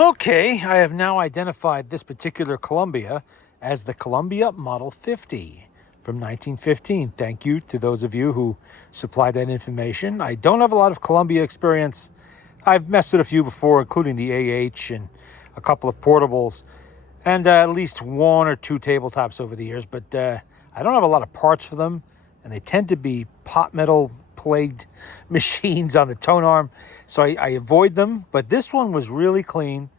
Okay, I have now identified this particular Columbia as the Columbia Model 50 from 1915. Thank you to those of you who supplied that information. I don't have a lot of Columbia experience. I've messed with a few before, including the AH and a couple of portables, and at least one or two tabletops over the years, but I don't have a lot of parts for them, and they tend to be pot metal plagued machines on the tone arm, so I avoid them. But this one was really clean.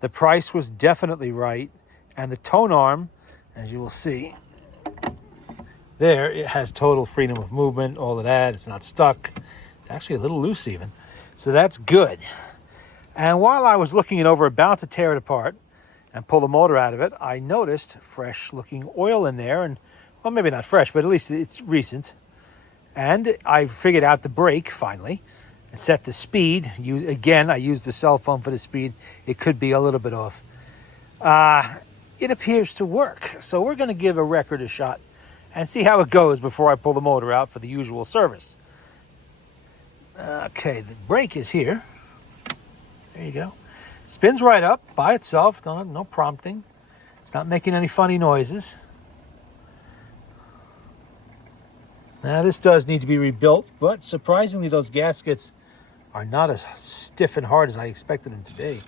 The price was definitely right, and the tone arm, as you will see there, it has total freedom of movement, all of that. It's not stuck. It's actually a little loose even, so that's good. And while I was looking it over, about to tear it apart and pull the motor out of it, I noticed fresh looking oil in there, and well, maybe not fresh, but at least it's recent. And I figured out the brake finally and set the speed. Again, I used the cell phone for the speed. It could be a little bit off. It appears to work. So we're going to give a record a shot and see how it goes before I pull the motor out for the usual service. Okay, the brake is here. There you go. Spins right up by itself. No prompting. It's not making any funny noises. Now, this does need to be rebuilt, but surprisingly, those gaskets are not as stiff and hard as I expected them to be.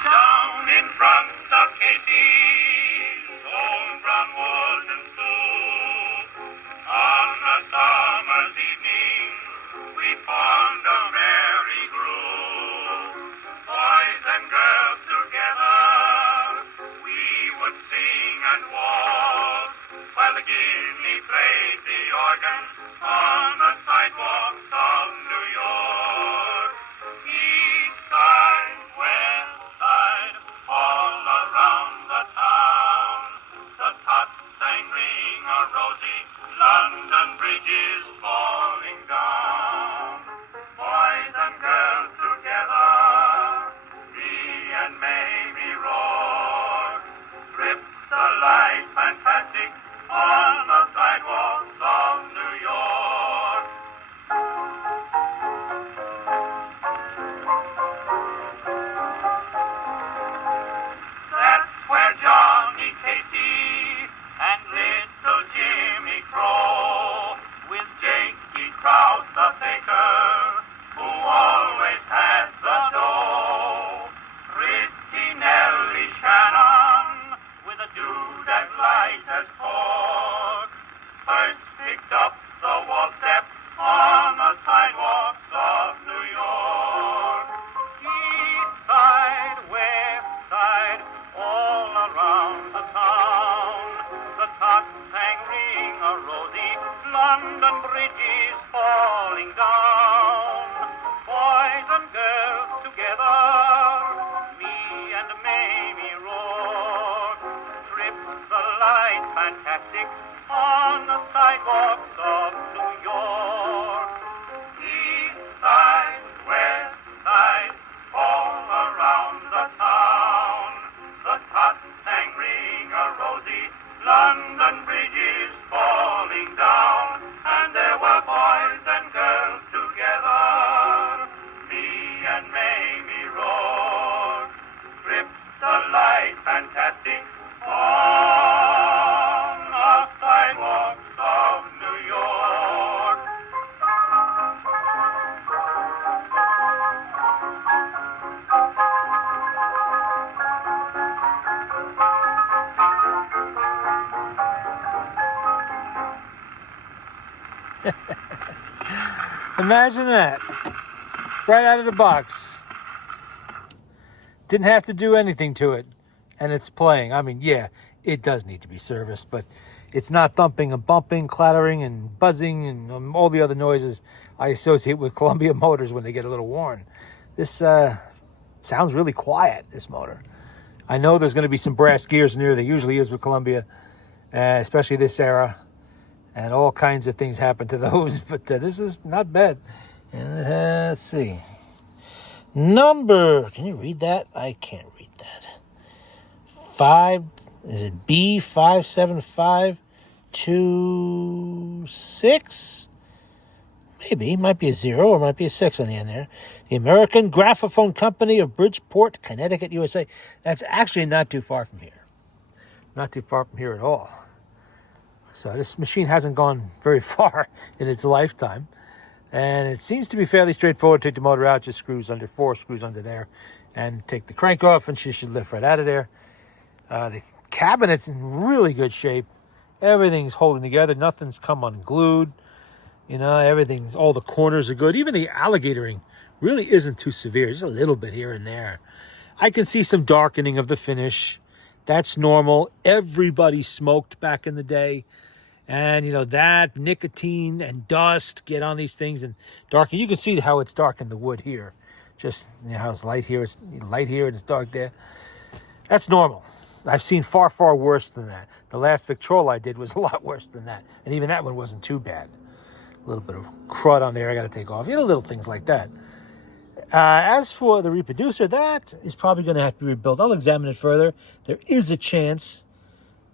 Down in front of Katie's old brown wooden stool, on a summer's evening, we formed a merry group. Boys and girls together, we would sing and walk, while the guinea played the organ on the sidewalks of New York. East side, west side, all around the town, the tots sang Ring a Rosie, London Bridge is falling down. Boys and girls together, me and Mamie roar, trips the light fantastic on the sidewalks of New York. That's where Johnny Casey and little Jimmy Crow, with Jakey Krause the faker, who always has the dough, Pretty Nellie Shannon, with a dude as light as cork, first picked up the wall step on the sidewalks of New York. East side, west side, all around the town, the tots sang Ring a Rosie, London Bridge is falling down. Boys and girls together, me and Mamie roar, trips the light fantastic on the sidewalks of New York. East side, west side, all around the town, the tots sang Ring a Rosie, London Bridge is falling down, and there were boys and girls together, me and Mamie roar, trips the light fantastic on the sidewalks of New York. Imagine that. Right out of the box. Didn't have to do anything to it, and it's playing. I mean, yeah, it does need to be serviced, but it's not thumping and bumping, clattering and buzzing and all the other noises I associate with Columbia motors when they get a little worn. This sounds really quiet, this motor. I know there's going to be some brass gears in there. There usually is with Columbia, especially this era, and all kinds of things happen to those, but this is not bad. And let's see. Number, can you read that? I can't read that. 5, is it B575 0.26. Maybe. It might be a 0 or it might be a 6 on the end there. The American Graphophone Company of Bridgeport, Connecticut, USA. That's actually not too far from here. Not too far from here at all. So this machine hasn't gone very far in its lifetime. And it seems to be fairly straightforward. Take the motor out, just four screws under there, and take the crank off, and she should lift right out of there. The cabinet's in really good shape. Everything's holding together. Nothing's come unglued. You know, all the corners are good. Even the alligatoring really isn't too severe. Just a little bit here and there. I can see some darkening of the finish. That's normal. Everybody smoked back in the day. And, you know, that nicotine and dust get on these things and darken. You can see how it's darkened the wood here. Just, you know, how it's light here, and it's dark there. That's normal. I've seen far, far worse than that. The last Victrola I did was a lot worse than that. And even that one wasn't too bad. A little bit of crud on there I got to take off. You know, little things like that. As for the reproducer, that is probably going to have to be rebuilt. I'll examine it further. There is a chance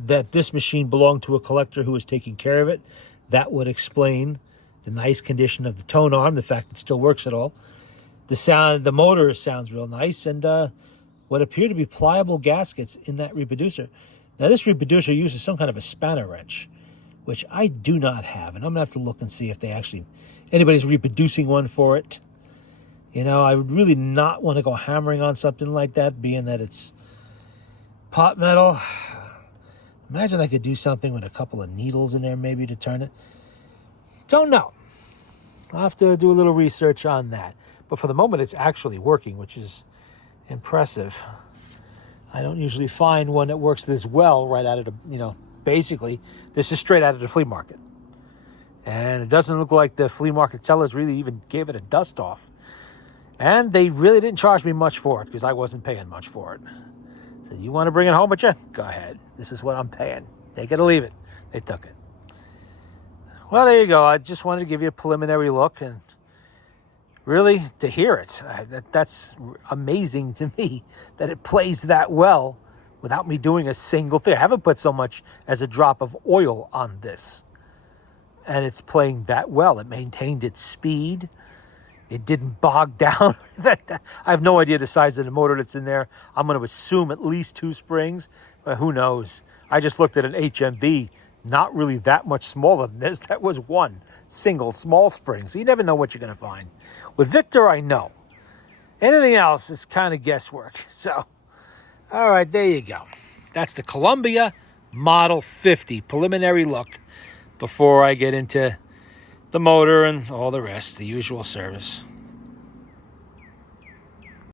that this machine belonged to a collector who was taking care of it. That would explain the nice condition of the tone arm, the fact it still works at all. The motor sounds real nice, and what appear to be pliable gaskets in that reproducer. Now, this reproducer uses some kind of a spanner wrench, which I do not have, and I'm gonna have to look and see if anybody's reproducing one for it. You know, I would really not want to go hammering on something like that, being that it's pot metal. Imagine I could do something with a couple of needles in there maybe to turn it. Don't know. I'll have to do a little research on that. But for the moment, it's actually working, which is impressive. I don't usually find one that works this well right out of the, basically, this is straight out of the flea market. And it doesn't look like the flea market sellers really even gave it a dust off. And they really didn't charge me much for it because I wasn't paying much for it. So you want to bring it home with you? Go ahead. This is what I'm paying. Take it or leave it. They took it. Well, there you go. I just wanted to give you a preliminary look, and really to hear it. That's amazing to me that it plays that well without me doing a single thing. I haven't put so much as a drop of oil on this. And it's playing that well. It maintained its speed. It didn't bog down. I have no idea the size of the motor that's in there. I'm going to assume at least 2 springs, but who knows? I just looked at an HMV, not really that much smaller than this. That was 1 single small spring, so you never know what you're going to find. With Victor, I know. Anything else is kind of guesswork. So, all right, there you go. That's the Columbia Model 50 preliminary look before I get into the motor and all the rest, the usual service.